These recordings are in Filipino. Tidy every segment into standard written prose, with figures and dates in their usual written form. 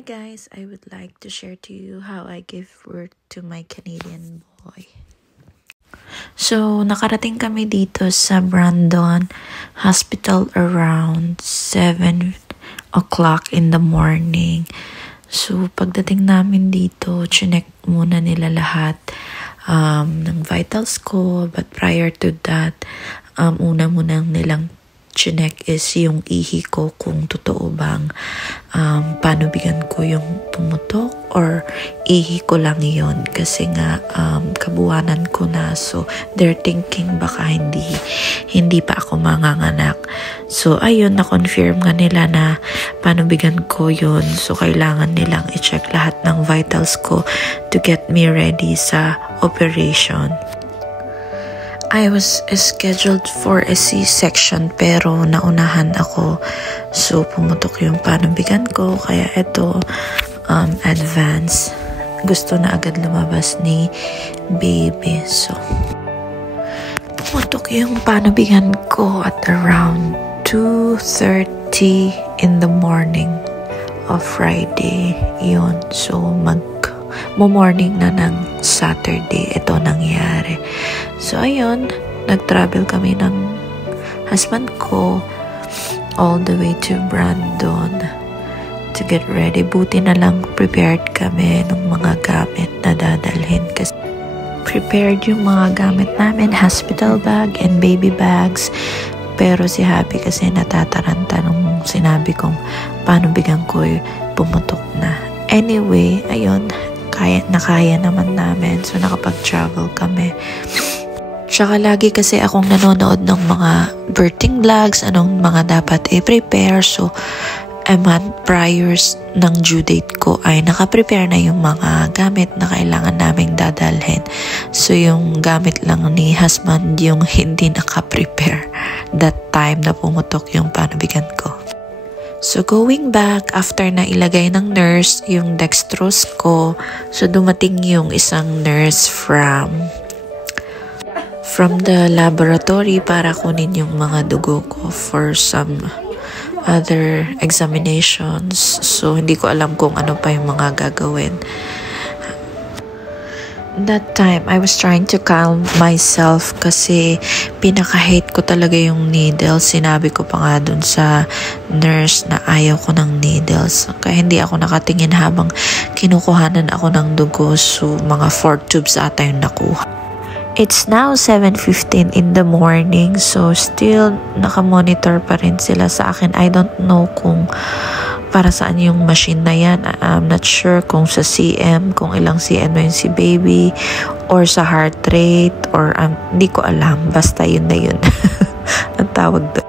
Hi guys, I would like to share to you how I give birth to my Canadian boy. So, nakarating kami dito sa Brandon Hospital around 7 o'clock in the morning. So, pagdating namin dito, chinek muna nila lahat ng vitals ko. But prior to that, una munang nilang chinek is yung ihi ko kung totoo bang panubigan ko yung pumutok or ihi ko lang yun kasi nga kabuwanan ko na, so they're thinking baka hindi pa ako manganganak. So ayun, na-confirm nga nila na panubigan ko yun, so kailangan nilang i-check lahat ng vitals ko to get me ready sa operation. I was scheduled for a C-section pero naunahan ako. So, pumutok yung panubigan ko. Kaya ito, advance. Gusto na agad lumabas ni baby. So, pumutok yung panubigan ko at around 2:30 in the morning of Friday. Yun. So, morning na ng Saturday ito nangyari. So ayun, nag-travel kami ng husband ko all the way to Brandon to get ready. Buti na lang prepared kami ng mga gamit na dadalhin kasi prepared yung mga gamit namin, hospital bag and baby bags. Pero si Happy kasi natataranta nung sinabi kong paano bigyan ko pumutok na. Anyway, ayun, kaya naman namin. So, nakapag-travel kami. Tsaka lagi kasi akong nanonood ng mga birthing vlogs, anong mga dapat i-prepare. So, a month prior ng due date ko ay nakaprepare na yung mga gamit na kailangan naming dadalhin. So, yung gamit lang ni husband yung hindi nakaprepare that time na pumutok yung panubigan ko. So, going back, after na ilagay ng nurse yung dextrose ko, so dumating yung isang nurse from the laboratory para kunin yung mga dugo ko for some other examinations. So, hindi ko alam kung ano pa yung mga gagawin. That time, I was trying to calm myself kasi pinaka-hate ko talaga yung needles. Sinabi ko pa nga dun sa nurse na ayaw ko ng needles. Kaya hindi ako nakatingin habang kinukuhanan ako ng dugo. So, mga 4 tubes ata yung nakuha. It's now 7:15 in the morning. So, still nakamonitor pa rin sila sa akin. I don't know kung para saan yung machine na yan. I'm not sure kung sa CM, kung ilang CM na yun si baby, or sa heart rate, or hindi ko alam. Basta yun na yun. Ang tawag doon.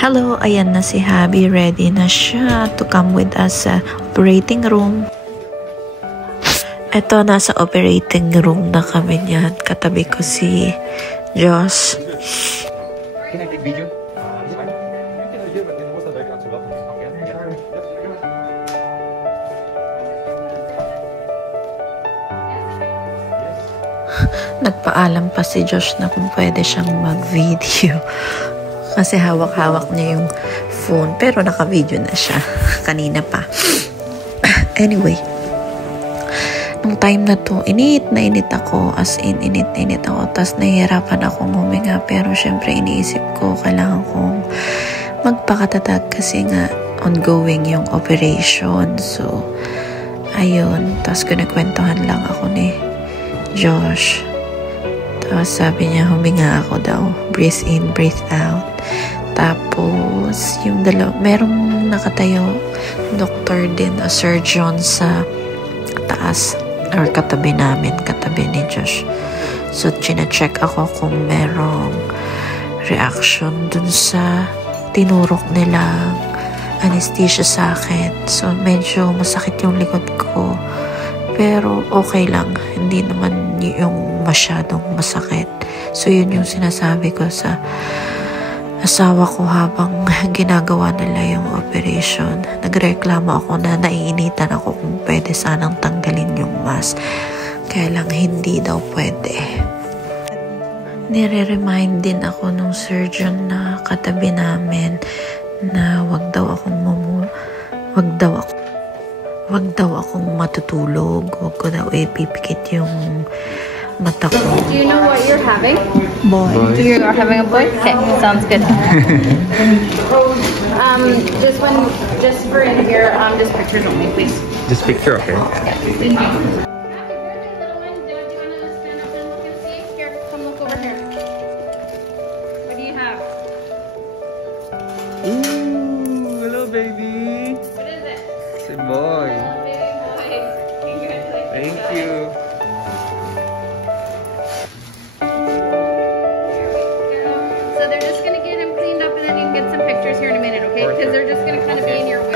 Hello, ayan na si Habi. Ready na siya to come with us sa operating room. Ito, nasa operating room na kami niyan. Katabi ko si Josh. Can I take video? Nagpaalam pa si Josh na kung pwede siyang mag-video. Kasi hawak-hawak niya yung phone. Pero naka-video na siya. Kanina pa. Anyway. Nung time na to, init ako. As in, init ako. Tapos nahihirapan akong huminga. Pero syempre iniisip ko, kailangan kong magpakatatag kasi nga ongoing yung operation. So, ayun. Tapos kinakwentuhan lang ako ni Josh. Tapos sabi niya, huminga ako daw. Breathe in, breathe out. Tapos, yung merong nakatayo, doctor din, a surgeon sa taas, or katabi namin, katabi ni Josh. So, chine-check ako kung merong reaction dun sa tinurok nilang anesthesia sa akin. So, medyo masakit yung likod ko. Pero okay lang, hindi naman yung masyadong masakit. So yun yung sinasabi ko sa asawa ko habang ginagawa nila yung operation. Nagreklamo ako na naiinitan ako kung pwede sanang tanggalin yung mask. Kaya lang hindi daw pwede. Nire-remind din ako nung surgeon na katabi namin na wag daw ako wag daw akong matutulog. Wag ko daw ipipikit yung mata ko. Do you know what you're having? Boy. You are having a boy? Okay, sounds good. Just for in here, just pictures only, please. Just picture, okay? Happy birthday, little one. Do you want to stand up and look and see? Here, come look over here. What do you have? Ooh, hello baby. What is it? It's a boy. Oh, baby boy. Congratulations. Thank you. So they're just gonna get him cleaned up and then you can get some pictures here in a minute, okay? Because they're just gonna kind of be in your way.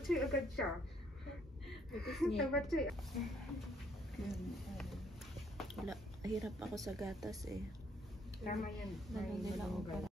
Nagbatsoy agad siya. Nagbatsoy. Wala, hirap ako sa gatas eh. Tama yan. Nalala ko pala.